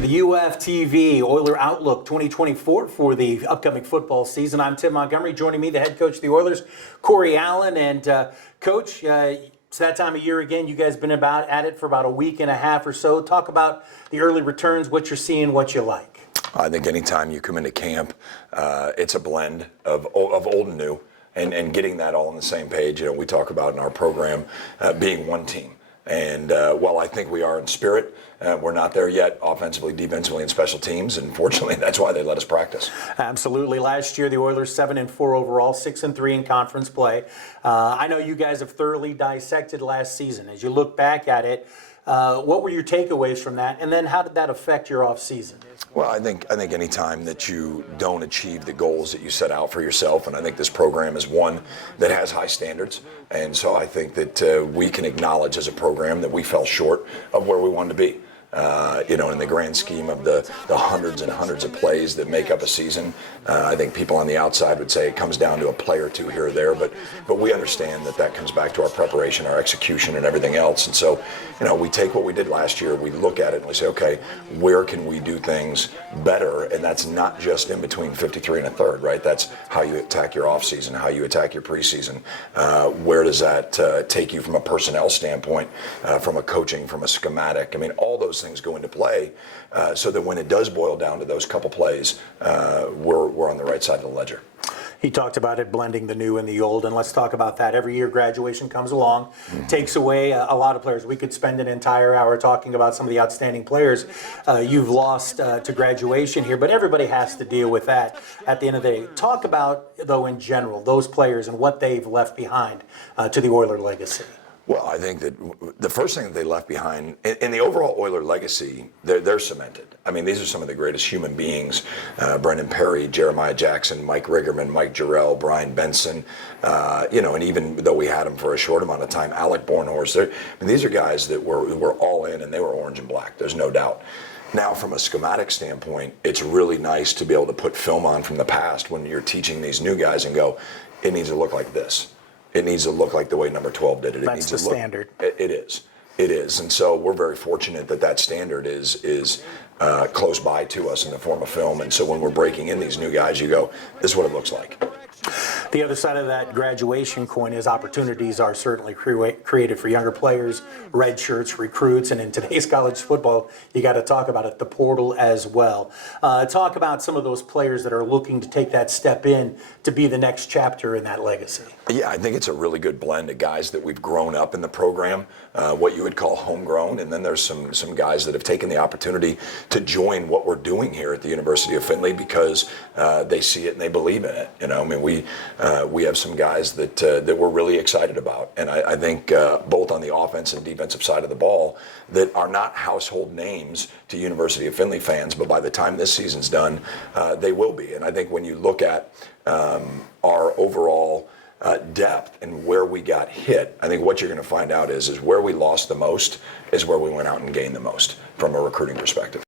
to the UFTV Oiler Outlook 2024 for the upcoming football season. I'm Tim Montgomery. Joining me, the head coach of the Oilers, Kory Allen. And Coach, it's that time of year again. You guys been at it for about a week and a half or so. Talk about the early returns, what you're seeing, what you like. I think anytime you come into camp, it's a blend of old and new, and getting that all on the same page. We talk about in our program being one team. And while I think we are in spirit, we're not there yet offensively, defensively, and special teams. And fortunately, that's why they let us practice. Absolutely. Last year, the Oilers 7-4 overall, 6-3 in conference play. I know you guys have thoroughly dissected last season. As you look back at it, what were your takeaways from that? And then how did that affect your offseason? Well, I think any time that you don't achieve the goals that you set out for yourself, and I think this program is one that has high standards, and so I think that we can acknowledge as a program that we fell short of where we wanted to be. In the grand scheme of the hundreds and hundreds of plays that make up a season, I think people on the outside would say it comes down to a play or two here or there, but we understand that comes back to our preparation, our execution, and everything else. And so, we take what we did last year, we look at it and we say, okay, where can we do things better? And that's not just in between 53 and a third, right? That's how you attack your offseason, how you attack your preseason. Where does that take you from a personnel standpoint, from a coaching, from a schematic? I mean, all those things go into play so that when it does boil down to those couple plays, we're on the right side of the ledger. He talked about it blending the new and the old, and let's talk about that. Every year graduation comes along, takes away a lot of players. We could spend an entire hour talking about some of the outstanding players you've lost to graduation here, but everybody has to deal with that at the end of the day. Talk about, though, in general, those players and what they've left behind to the Oiler legacy. Well, I think that the first thing that they left behind in the overall Oiler legacy, they're cemented. I mean, these are some of the greatest human beings: Brendan Perry, Jeremiah Jackson, Mike Rigerman, Mike Jarrell, Brian Benson. And even though we had them for a short amount of time, Alec Bornhorst. These are guys that were all in, and they were orange and black. There's no doubt. Now, from a schematic standpoint, it's really nice to be able to put film on from the past when you're teaching these new guys and go, it needs to look like this. It needs to look like the way number 12 did it. That's the standard. It is. It is. And so we're very fortunate that standard is close by to us in the form of film. And so when we're breaking in these new guys, you go, this is what it looks like. The other side of that graduation coin is opportunities are certainly created for younger players, red shirts, recruits, and in today's college football, you got to talk about it, the portal as well. Talk about some of those players that are looking to take that step in to be the next chapter in that legacy. Yeah, I think it's a really good blend of guys that we've grown up in the program, what you would call homegrown, and then there's some guys that have taken the opportunity to join what we're doing here at the University of Findlay because they see it and they believe in it. We have some guys that we're really excited about, and I think both on the offense and defensive side of the ball that are not household names to University of Findlay fans, but by the time this season's done, they will be. And I think when you look at our overall depth and where we got hit, I think what you're going to find out is where we lost the most is where we went out and gained the most from a recruiting perspective.